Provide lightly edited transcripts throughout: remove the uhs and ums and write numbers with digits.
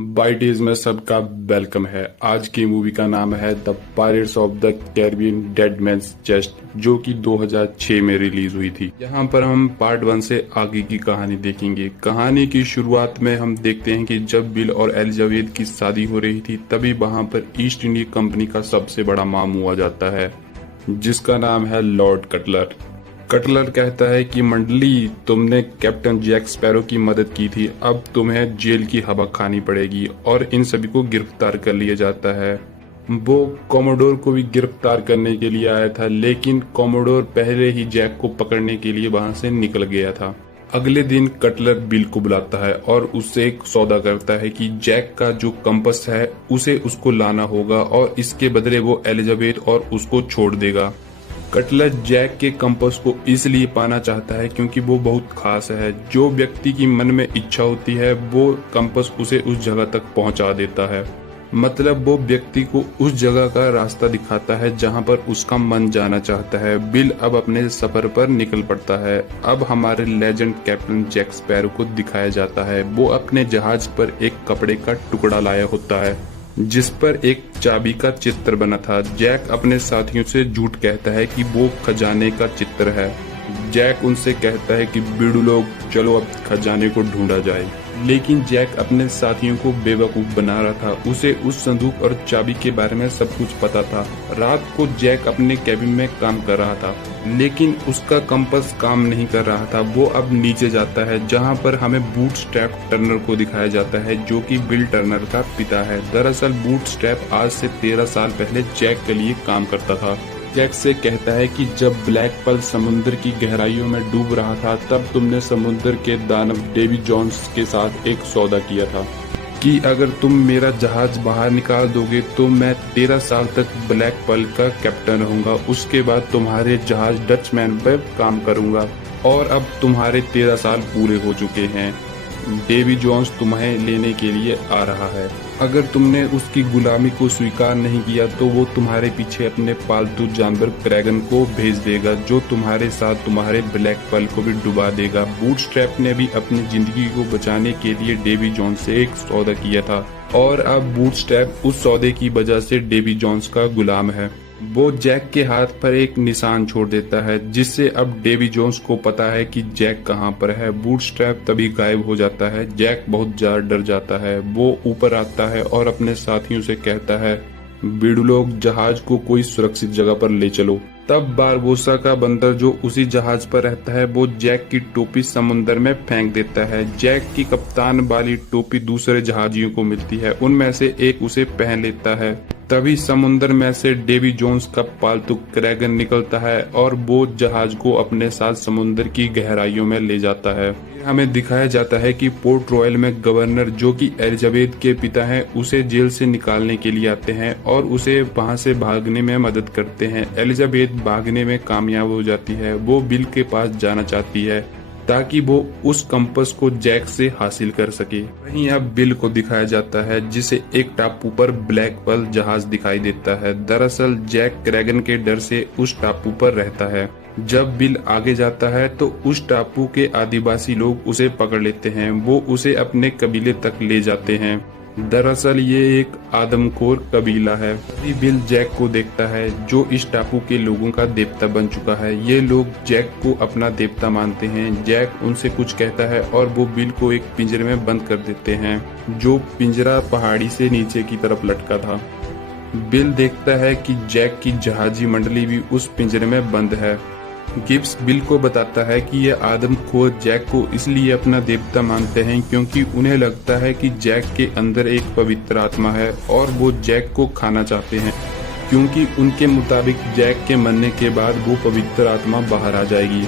बाइटेज में सबका वेलकम है। आज की मूवी का नाम है the Pirates of the Caribbean Dead Man's Chest, जो कि 2006 में रिलीज हुई थी। यहाँ पर हम पार्ट 1 से आगे की कहानी देखेंगे। कहानी की शुरुआत में हम देखते हैं कि जब बिल और एलिजाबेथ की शादी हो रही थी, तभी वहाँ पर ईस्ट इंडिया कंपनी का सबसे बड़ा मामू आ जाता है, जिसका नाम है लॉर्ड कटलर। कटलर कहता है कि मंडली, तुमने कैप्टन जैक स्पैरो की मदद की थी, अब तुम्हें जेल की हवा खानी पड़ेगी, और इन सभी को गिरफ्तार कर लिया जाता है। वो कॉमोडोर को भी गिरफ्तार करने के लिए आया था, लेकिन कॉमोडोर पहले ही जैक को पकड़ने के लिए वहां से निकल गया था। अगले दिन कटलर बिल को बुलाता है और उससे एक सौदा करता है कि जैक का जो कंपस है उसे उसको लाना होगा, और इसके बदले वो एलिजाबेथ और उसको छोड़ देगा। कटलर जैक के कंपास को इसलिए पाना चाहता है क्योंकि वो बहुत खास है। जो व्यक्ति की मन में इच्छा होती है, वो कंपास उसे उस जगह तक पहुंचा देता है। मतलब वो व्यक्ति को उस जगह का रास्ता दिखाता है जहां पर उसका मन जाना चाहता है। बिल अब अपने सफर पर निकल पड़ता है। अब हमारे लेजेंड कैप्टन जैक स्पैरो को दिखाया जाता है। वो अपने जहाज पर एक कपड़े का टुकड़ा लाया होता है जिस पर एक चाबी का चित्र बना था। जैक अपने साथियों से झूठ कहता है कि वो खजाने का चित्र है। जैक उनसे कहता है कि बीड़ू लोग, चलो अब खजाने को ढूंढा जाए। लेकिन जैक अपने साथियों को बेवकूफ बना रहा था। उसे उस संदूक और चाबी के बारे में सब कुछ पता था। रात को जैक अपने कैबिन में काम कर रहा था, लेकिन उसका कंपास काम नहीं कर रहा था। वो अब नीचे जाता है, जहां पर हमें बूटस्ट्रैप टर्नर को दिखाया जाता है, जो कि बिल टर्नर का पिता है। दरअसल बूटस्ट्रैप आज से 13 साल पहले जैक के लिए काम करता था। जैक से कहता है कि जब ब्लैक पर्ल समुद्र की गहराइयों में डूब रहा था, तब तुमने समुद्र के दानव डेवी जोन्स के साथ एक सौदा किया था कि अगर तुम मेरा जहाज बाहर निकाल दोगे तो मैं 13 साल तक ब्लैक पर्ल का कैप्टन रहूंगा। उसके बाद तुम्हारे जहाज डचमैन पर काम करूंगा, और अब तुम्हारे 13 साल पूरे हो चुके हैं। डेवी जोन्स तुम्हें लेने के लिए आ रहा है। अगर तुमने उसकी गुलामी को स्वीकार नहीं किया तो वो तुम्हारे पीछे अपने पालतू जानवर क्रैगन को भेज देगा, जो तुम्हारे साथ तुम्हारे ब्लैक पर्ल को भी डुबा देगा। बूटस्ट्रैप ने भी अपनी जिंदगी को बचाने के लिए डेवी जोन्स से एक सौदा किया था, और अब बूटस्ट्रैप उस सौदे की वजह से डेवी जोन्स का गुलाम है। वो जैक के हाथ पर एक निशान छोड़ देता है, जिससे अब डेवी जोन्स को पता है कि जैक कहाँ पर है। बूटस्ट्रैप तभी गायब हो जाता है। जैक बहुत ज्यादा डर जाता है। वो ऊपर आता है और अपने साथियों से कहता है, बीड़ू लोग, जहाज को कोई सुरक्षित जगह पर ले चलो। तब बारबोसा का बंदर, जो उसी जहाज पर रहता है, वो जैक की टोपी समुद्र में फेंक देता है। जैक की कप्तान वाली टोपी दूसरे जहाजियों को मिलती है। उनमें से एक उसे पहन लेता है। तभी समुद्र में से डेवी जोन्स का पालतू क्रैगन निकलता है और वो जहाज को अपने साथ समुद्र की गहराइयों में ले जाता है। हमें दिखाया जाता है कि पोर्ट रॉयल में गवर्नर, जो कि एलिजाबेथ के पिता हैं, उसे जेल से निकालने के लिए आते हैं और उसे वहां से भागने में मदद करते हैं। एलिजाबेथ भागने में कामयाब हो जाती है। वो बिल के पास जाना चाहती है ताकि वो उस कंपास को जैक से हासिल कर सके। वहीं अब बिल को दिखाया जाता है, जिसे एक टापू पर ब्लैक पर्ल जहाज दिखाई देता है। दरअसल जैक क्रैगन के डर से उस टापू पर रहता है। जब बिल आगे जाता है तो उस टापू के आदिवासी लोग उसे पकड़ लेते हैं। वो उसे अपने कबीले तक ले जाते हैं। दरअसल ये एक आदमखोर कबीला है। तभी बिल जैक को देखता है, जो इस टापू के लोगों का देवता बन चुका है। ये लोग जैक को अपना देवता मानते हैं। जैक उनसे कुछ कहता है और वो बिल को एक पिंजरे में बंद कर देते हैं, जो पिंजरा पहाड़ी से नीचे की तरफ लटका था। बिल देखता है कि जैक की जहाजी मंडली भी उस पिंजरे में बंद है। गिब्स बिल को बताता है कि ये आदमखोर जैक को इसलिए अपना देवता मानते हैं क्योंकि उन्हें लगता है कि जैक के अंदर एक पवित्र आत्मा है और वो जैक को खाना चाहते हैं, क्योंकि उनके मुताबिक जैक के मरने के बाद वो पवित्र आत्मा बाहर आ जाएगी।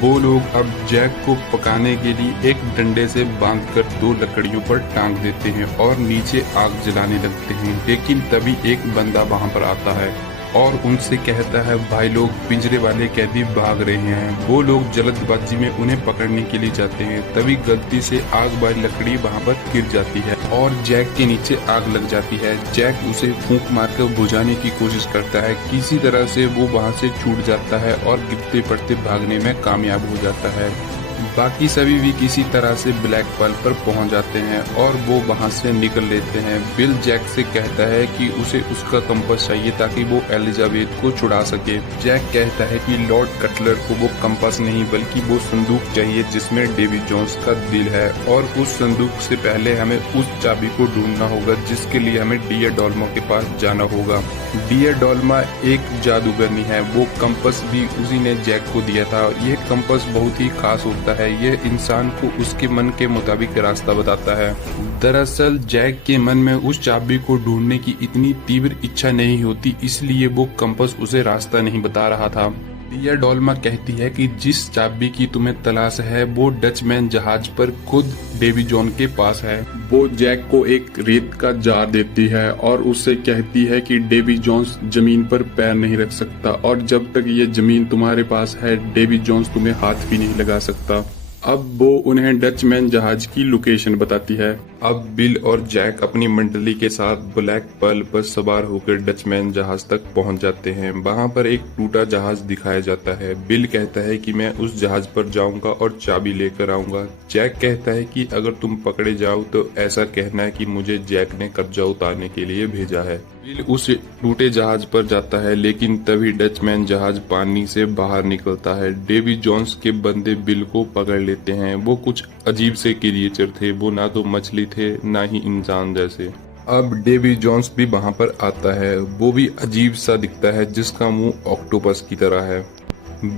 वो लोग अब जैक को पकाने के लिए एक डंडे से बांधकर 2 लकड़ियों पर टांग देते हैं और नीचे आग जलाने लगते हैं। लेकिन तभी एक बंदा वहाँ पर आता है और उनसे कहता है, भाई लोग, पिंजरे वाले कैदी भाग रहे हैं। वो लोग जल्दबाजी में उन्हें पकड़ने के लिए जाते हैं। तभी गलती से आग वाली लकड़ी वहाँ पर गिर जाती है और जैक के नीचे आग लग जाती है। जैक उसे फूंक मारकर बुझाने की कोशिश करता है। किसी तरह से वो वहाँ से छूट जाता है और गिरते पड़ते भागने में कामयाब हो जाता है। बाकी सभी भी किसी तरह से ब्लैक पर्ल पर पहुंच जाते हैं और वो वहां से निकल लेते हैं। बिल जैक से कहता है कि उसे उसका कंपास चाहिए ताकि वो एलिजाबेथ को छुड़ा सके। जैक कहता है कि लॉर्ड कटलर को वो कंपास नहीं बल्कि वो संदूक चाहिए जिसमें डेवी जोन्स का दिल है, और उस संदूक से पहले हमें उस चाबी को ढूंढना होगा जिसके लिए हमें डियर डॉल्मा के पास जाना होगा। डियर डॉल्मा एक जादूगरनी है, वो कंपास भी उसी ने जैक को दिया था। यह कंपास बहुत ही खास होता है, यह इंसान को उसके मन के मुताबिक रास्ता बताता है। दरअसल जैक के मन में उस चाबी को ढूंढने की इतनी तीव्र इच्छा नहीं होती, इसलिए वो कंपास उसे रास्ता नहीं बता रहा था। डियर डॉल्मा कहती है कि जिस चाबी की तुम्हें तलाश है वो डचमैन जहाज पर खुद डेवी जॉन के पास है। वो जैक को एक रेत का जार देती है और उससे कहती है कि डेवी जॉन्स जमीन पर पैर नहीं रख सकता, और जब तक ये जमीन तुम्हारे पास है डेवी जॉन्स तुम्हें हाथ भी नहीं लगा सकता। अब वो उन्हें डचमैन जहाज की लोकेशन बताती है। अब बिल और जैक अपनी मंडली के साथ ब्लैक पर्ल पर सवार होकर डचमैन जहाज तक पहुंच जाते हैं। वहां पर एक टूटा जहाज दिखाया जाता है। बिल कहता है कि मैं उस जहाज पर जाऊंगा और चाबी लेकर आऊंगा। जैक कहता है कि अगर तुम पकड़े जाओ तो ऐसा कहना है कि मुझे जैक ने कब्जा उतारने के लिए भेजा है। बिल उस टूटे जहाज पर जाता है, लेकिन तभी डचमैन जहाज पानी से बाहर निकलता है। डेवी जोन्स के बंदे बिल को पकड़ लेते हैं। वो कुछ अजीब से क्रिएचर थे, वो ना तो मछली थे ना ही इंसान जैसे। अब डेवी जोन्स भी वहां पर आता है। वो भी अजीब सा दिखता है जिसका मुंह ऑक्टोपस की तरह है।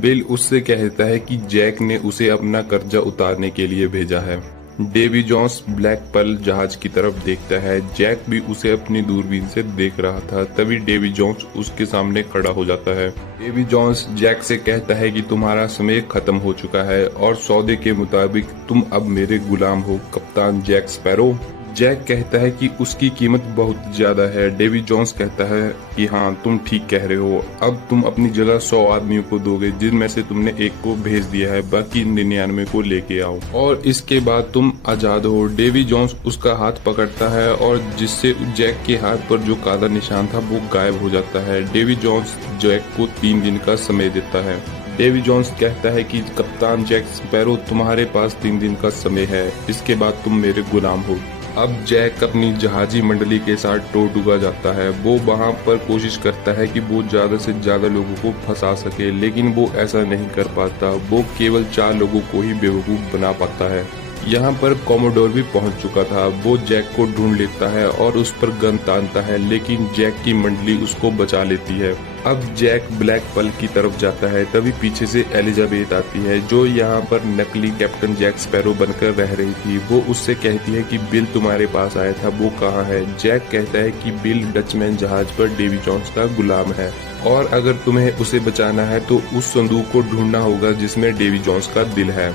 बिल उससे कहता है कि जैक ने उसे अपना कर्जा उतारने के लिए भेजा है। डेवी जोन्स ब्लैक पर्ल जहाज की तरफ देखता है। जैक भी उसे अपनी दूरबीन से देख रहा था। तभी डेवी जोन्स उसके सामने खड़ा हो जाता है। डेवी जोन्स जैक से कहता है कि तुम्हारा समय खत्म हो चुका है और सौदे के मुताबिक तुम अब मेरे गुलाम हो, कप्तान जैक स्पैरो। जैक कहता है कि उसकी कीमत बहुत ज्यादा है। डेवी जोन्स कहता है कि हाँ तुम ठीक कह रहे हो, अब तुम अपनी जगह 100 आदमियों को दोगे जिनमें से तुमने एक को भेज दिया है, बाकी 99 को लेके आओ और इसके बाद तुम आजाद हो। डेवी जोन्स उसका हाथ पकड़ता है और जिससे जैक के हाथ पर जो काला निशान था वो गायब हो जाता है। डेवी जोन्स जैक को 3 दिन का समय देता है। डेवी जोन्स कहता है कि कप्तान जैक स्पैरो तुम्हारे पास 3 दिन का समय है, इसके बाद तुम मेरे गुलाम हो। अब जैक अपनी जहाजी मंडली के साथ टोर्टुगा जाता है। वो वहां पर कोशिश करता है कि वो ज्यादा से ज्यादा लोगों को फंसा सके, लेकिन वो ऐसा नहीं कर पाता। वो केवल 4 लोगों को ही बेवकूफ बना पाता है। यहाँ पर कॉमोडोर भी पहुंच चुका था। वो जैक को ढूंढ लेता है और उस पर गन तानता है, लेकिन जैक की मंडली उसको बचा लेती है। अब जैक ब्लैक पर्ल की तरफ जाता है, तभी पीछे से एलिजाबेथ आती है जो यहाँ पर नकली कैप्टन जैक स्पैरो बनकर रह रही थी। वो उससे कहती है कि बिल तुम्हारे पास आया था, वो कहाँ है। जैक कहता है कि बिल डचमैन जहाज पर डेवी जोन्स का गुलाम है और अगर तुम्हें उसे बचाना है तो उस संदूक को ढूंढना होगा जिसमें डेवी जोन्स का दिल है।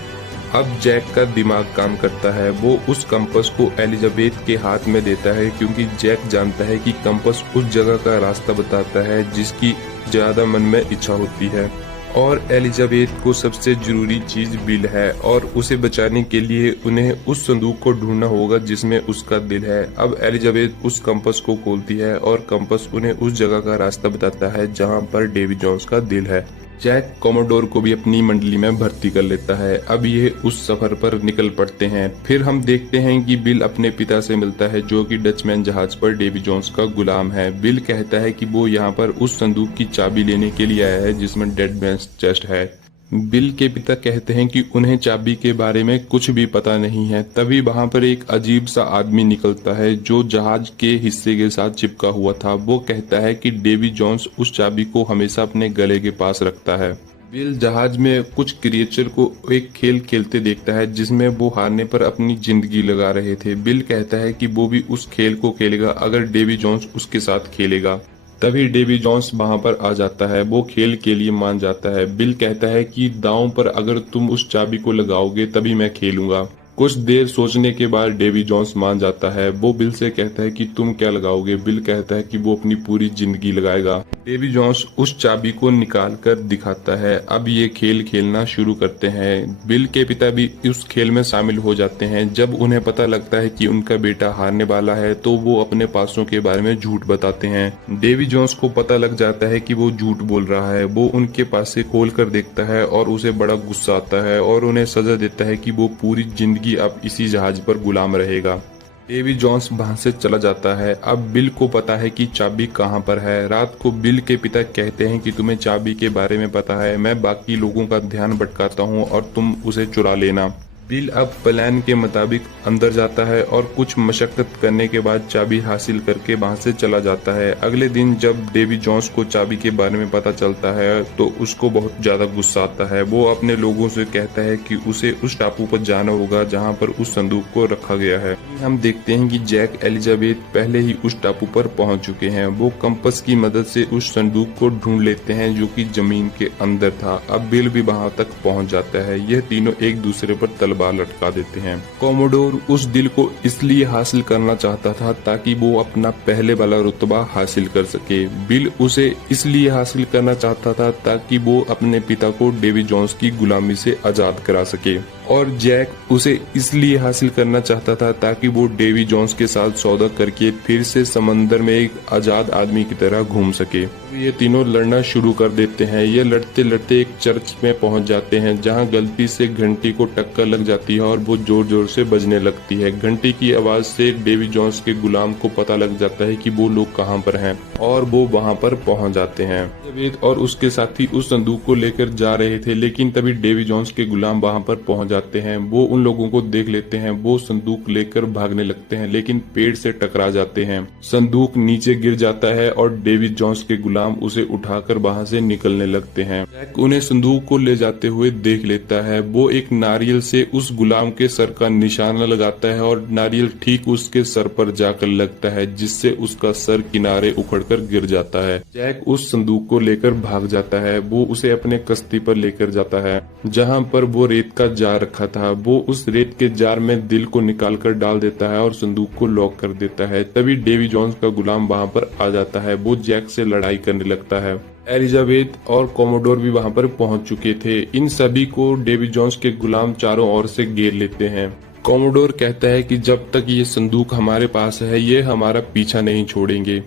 अब जैक का दिमाग काम करता है। वो उस कंपास को एलिजाबेथ के हाथ में देता है क्योंकि जैक जानता है कि कंपास उस जगह का रास्ता बताता है जिसकी ज्यादा मन में इच्छा होती है, और एलिजाबेथ को सबसे जरूरी चीज बिल है और उसे बचाने के लिए उन्हें उस संदूक को ढूंढना होगा जिसमें उसका दिल है। अब एलिजाबेथ उस कंपास को खोलती है और कंपास उन्हें उस जगह का रास्ता बताता है जहां पर डेवी जोन्स का दिल है। जैक कॉमोडोर को भी अपनी मंडली में भर्ती कर लेता है। अब ये उस सफर पर निकल पड़ते हैं। फिर हम देखते हैं कि बिल अपने पिता से मिलता है जो कि डचमैन जहाज पर डेवी जोन्स का गुलाम है। बिल कहता है कि वो यहाँ पर उस संदूक की चाबी लेने के लिए आया है जिसमें डेड मैन्स चेस्ट है। बिल के पिता कहते हैं कि उन्हें चाबी के बारे में कुछ भी पता नहीं है। तभी वहां पर एक अजीब सा आदमी निकलता है जो जहाज के हिस्से के साथ चिपका हुआ था। वो कहता है कि डेवी जोन्स उस चाबी को हमेशा अपने गले के पास रखता है। बिल जहाज में कुछ क्रिएचर को एक खेल खेलते देखता है जिसमें वो हारने पर अपनी जिंदगी लगा रहे थे। बिल कहता है कि वो भी उस खेल को खेलेगा अगर डेवी जोन्स उसके साथ खेलेगा। तभी डेवी जोन्स वहां पर आ जाता है। वो खेल के लिए मान जाता है। बिल कहता है कि दांव पर अगर तुम उस चाबी को लगाओगे तभी मैं खेलूंगा। कुछ देर सोचने के बाद डेवी जोन्स मान जाता है। वो बिल से कहता है कि तुम क्या लगाओगे। बिल कहता है कि वो अपनी पूरी जिंदगी लगाएगा। डेवी जोन्स उस चाबी को निकाल कर दिखाता है। अब ये खेल खेलना शुरू करते हैं। बिल के पिता भी उस खेल में शामिल हो जाते हैं। जब उन्हें पता लगता है कि उनका बेटा हारने वाला है तो वो अपने पासों के बारे में झूठ बताते हैं। डेवी जोन्स को पता लग जाता है कि वो झूठ बोल रहा है। वो उनके पास से खोल कर देखता है और उसे बड़ा गुस्सा आता है और उन्हें सजा देता है कि वो पूरी जिंदगी अब इसी जहाज पर गुलाम रहेगा। डेवी जोन्स वहां से चला जाता है। अब बिल को पता है कि चाबी कहां पर है। रात को बिल के पिता कहते हैं कि तुम्हें चाबी के बारे में पता है, मैं बाकी लोगों का ध्यान भटकाता हूं और तुम उसे चुरा लेना। बिल अब प्लान के मुताबिक अंदर जाता है और कुछ मशक्कत करने के बाद चाबी हासिल करके वहां से चला जाता है। अगले दिन जब डेवी जोन्स को चाबी के बारे में पता चलता है तो उसको बहुत ज्यादा गुस्सा आता है। वो अपने लोगों से कहता है कि उसे उस टापू पर जाना होगा जहां पर उस संदूक को रखा गया है। हम देखते हैं कि जैक एलिजाबेथ पहले ही उस टापू पर पहुंच चुके हैं। वो कंपास की मदद से उस संदूक को ढूंढ लेते हैं जो कि जमीन के अंदर था। अब बिल भी वहां तक पहुंच जाता है। यह तीनों एक दूसरे पर तलवार लटका देते हैं। कोमोडोर उस दिल को इसलिए हासिल करना चाहता था ताकि वो अपना पहले वाला रुतबा हासिल कर सके। बिल उसे इसलिए हासिल करना चाहता था ताकि वो अपने पिता को डेवी जोन्स की गुलामी से आजाद करा सके, और जैक उसे इसलिए हासिल करना चाहता था ताकि वो डेवी जोन्स के साथ सौदा करके फिर से समंदर में एक आजाद आदमी की तरह घूम सके। ये तीनों लड़ना शुरू कर देते हैं। ये लड़ते लड़ते एक चर्च में पहुंच जाते हैं जहां गलती से घंटी को टक्कर लग जाती है और वो जोर जोर से बजने लगती है। घंटी की आवाज से डेवी जोन्स के गुलाम को पता लग जाता है कि वो लोग कहां पर हैं और वो वहां पर पहुंच जाते हैं। वेद और उसके साथी उस संदूक को लेकर जा रहे थे, लेकिन तभी डेवी जोन्स के गुलाम वहां पर पहुंच जाते हैं। वो उन लोगों को देख लेते हैं। वो संदूक लेकर भागने लगते हैं लेकिन पेड़ से टकरा जाते हैं। संदूक नीचे गिर जाता है और डेवी जोन्स के गुलाम उसे उठाकर वहां से निकलने लगते हैं। जैक उन्हें संदूक को ले जाते हुए देख लेता है। वो एक नारियल से उस गुलाम के सर का निशाना लगाता है और नारियल ठीक उसके सर पर जाकर लगता है जिससे उसका सर किनारे उखड़कर गिर जाता है। जैक उस संदूक को लेकर भाग जाता है। वो उसे अपने कश्ती पर लेकर जाता है जहां पर वो रेत का जार रखा था। वो उस रेत के जार में दिल को निकालकर डाल देता है और संदूक को लॉक कर देता है। तभी डेवी जोन्स का गुलाम वहां पर आ जाता है। वो जैक से लड़ाई करने लगता है। एलिजाबेथ और कोमोडोर भी वहां पर पहुंच चुके थे। इन सभी को डेवी जोन्स के गुलाम चारों ओर से घेर लेते हैं। कोमोडोर कहता है कि जब तक ये संदूक हमारे पास है ये हमारा पीछा नहीं छोड़ेंगे,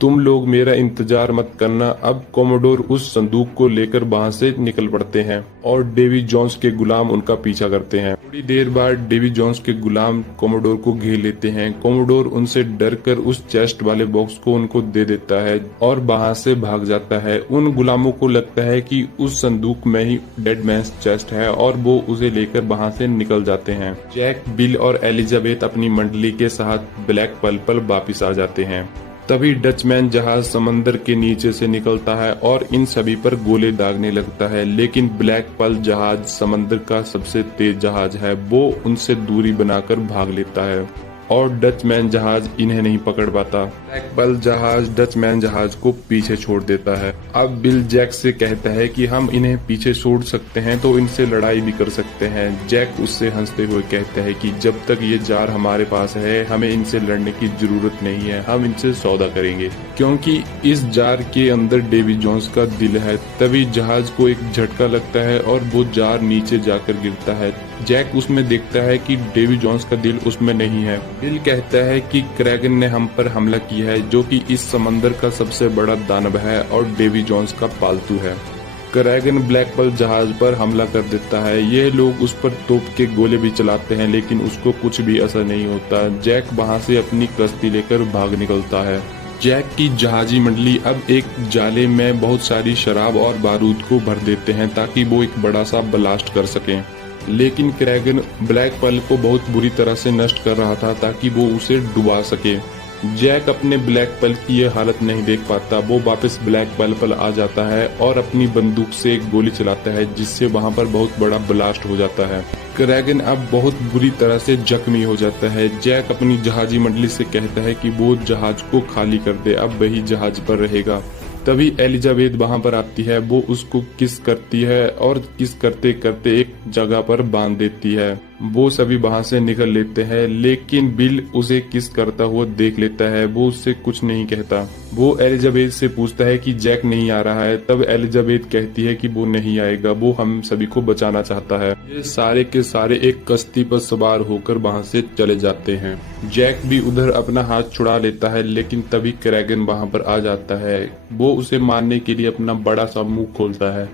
तुम लोग मेरा इंतजार मत करना। अब कोमोडोर उस संदूक को लेकर वहां से निकल पड़ते हैं और डेवी जोन्स के गुलाम उनका पीछा करते हैं। थोड़ी देर बाद डेवी जोन्स के गुलाम कोमोडोर को घेर लेते हैं। कोमोडोर उनसे डरकर उस चेस्ट वाले बॉक्स को उनको दे देता है और वहां से भाग जाता है। उन गुलामों को लगता है कि उस संदूक में ही डेड मैन्स चेस्ट है और वो उसे लेकर वहां से निकल जाते हैं। जैक, बिल और एलिजाबेथ अपनी मंडली के साथ ब्लैक पर्ल पर वापिस आ जाते हैं। तभी डचमैन जहाज समंदर के नीचे से निकलता है और इन सभी पर गोले दागने लगता है, लेकिन ब्लैक पर्ल जहाज समंदर का सबसे तेज जहाज है। वो उनसे दूरी बनाकर भाग लेता है और डचमैन जहाज इन्हें नहीं पकड़ पाता। ब्लैक पर्ल जहाज डचमैन जहाज को पीछे छोड़ देता है। अब बिल जैक से कहता है कि हम इन्हें पीछे छोड़ सकते हैं तो इनसे लड़ाई भी कर सकते हैं। जैक उससे हंसते हुए कहता है कि जब तक ये जार हमारे पास है हमें इनसे लड़ने की जरूरत नहीं है, हम इनसे सौदा करेंगे क्योंकि इस जार के अंदर डेवी जोन्स का दिल है। तभी जहाज को एक झटका लगता है और वो जार नीचे जाकर गिरता है। जैक उसमें देखता है कि डेवी जोन्स का दिल उसमें नहीं है। बिल कहता है कि क्रैगन ने हम पर हमला किया है जो कि इस समंदर का सबसे बड़ा दानव है और डेवी जोन्स का पालतू है। क्रैगन ब्लैक पर्ल जहाज पर हमला कर देता है। ये लोग उस पर तोप के गोले भी चलाते हैं लेकिन उसको कुछ भी असर नहीं होता। जैक वहां से अपनी कश्ती लेकर भाग निकलता है। जैक की जहाजी मंडली अब एक जाले में बहुत सारी शराब और बारूद को भर देते हैं ताकि वो एक बड़ा सा ब्लास्ट कर सकें, लेकिन क्रैगन ब्लैक पर्ल को बहुत बुरी तरह से नष्ट कर रहा था ताकि वो उसे डुबा सके। जैक अपने ब्लैक पर्ल की यह हालत नहीं देख पाता। वो वापस ब्लैक पर्ल पर आ जाता है और अपनी बंदूक से एक गोली चलाता है जिससे वहां पर बहुत बड़ा ब्लास्ट हो जाता है। क्रैगन अब बहुत बुरी तरह से जख्मी हो जाता है। जैक अपनी जहाजी मंडली से कहता है कि वो जहाज को खाली कर दे, अब वही जहाज पर रहेगा। तभी एलिजाबेथ वहां पर आती है। वो उसको किस करती है और किस करते करते एक जगह पर बांध देती है। वो सभी वहां से निकल लेते हैं, लेकिन बिल उसे किस करता हुआ देख लेता है। वो उससे कुछ नहीं कहता। वो एलिजाबेथ से पूछता है कि जैक नहीं आ रहा है। तब एलिजाबेथ कहती है कि वो नहीं आएगा, वो हम सभी को बचाना चाहता है। ये सारे के सारे एक कश्ती पर सवार होकर वहां से चले जाते हैं। जैक भी उधर अपना हाथ छुड़ा लेता है, लेकिन तभी क्रैगन वहां पर आ जाता है। वो उसे मारने के लिए अपना बड़ा सा मुंह खोलता है,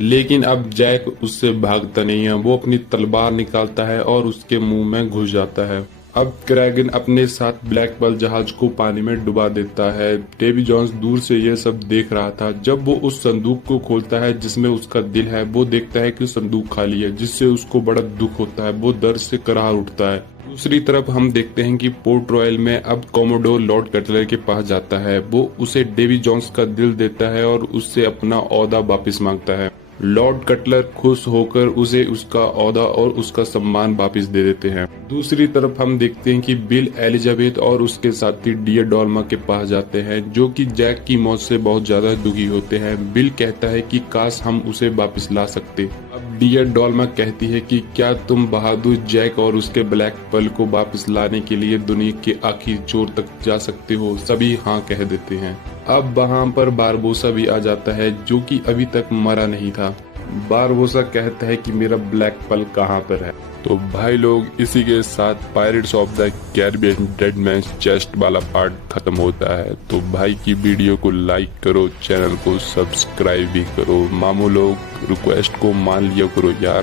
लेकिन अब जैक उससे भागता नहीं है। वो अपनी तलवार निकालता है और उसके मुंह में घुस जाता है। अब क्रैगन अपने साथ ब्लैक पर्ल जहाज को पानी में डुबा देता है। डेवी जोन्स दूर से यह सब देख रहा था। जब वो उस संदूक को खोलता है जिसमें उसका दिल है, वो देखता है कि संदूक खाली है, जिससे उसको बड़ा दुख होता है। वो दर्द से कराह उठता है। दूसरी तरफ हम देखते हैं कि पोर्ट रॉयल में अब कॉमोडोर लॉर्ड कटलर के पास जाता है। वो उसे डेवी जोन्स का दिल देता है और उससे अपना ओहदा वापस मांगता है। लॉर्ड कटलर खुश होकर उसे उसका ओहदा और उसका सम्मान वापस दे देते हैं। दूसरी तरफ हम देखते हैं कि बिल एलिजाबेथ और उसके साथी डियर डॉल्मा के पास जाते हैं, जो कि जैक की मौत से बहुत ज्यादा दुखी होते हैं। बिल कहता है कि काश हम उसे वापस ला सकते। अब डियर डॉल्मा कहती है कि क्या तुम बहादुर जैक और उसके ब्लैक पर्ल को वापस लाने के लिए दुनिया के आखिरी छोर तक जा सकते हो। सभी हाँ कह देते हैं। अब वहां पर बारबोसा भी आ जाता है, जो कि अभी तक मरा नहीं था। बारबोसा कहता है कि मेरा ब्लैक पर्ल कहाँ पर है। तो भाई लोग, इसी के साथ Pirates of the Caribbean Dead Man's Chest वाला पार्ट खत्म होता है। तो भाई की वीडियो को लाइक करो, चैनल को सब्सक्राइब भी करो। मामू लोग रिक्वेस्ट को मान लिया करो यार।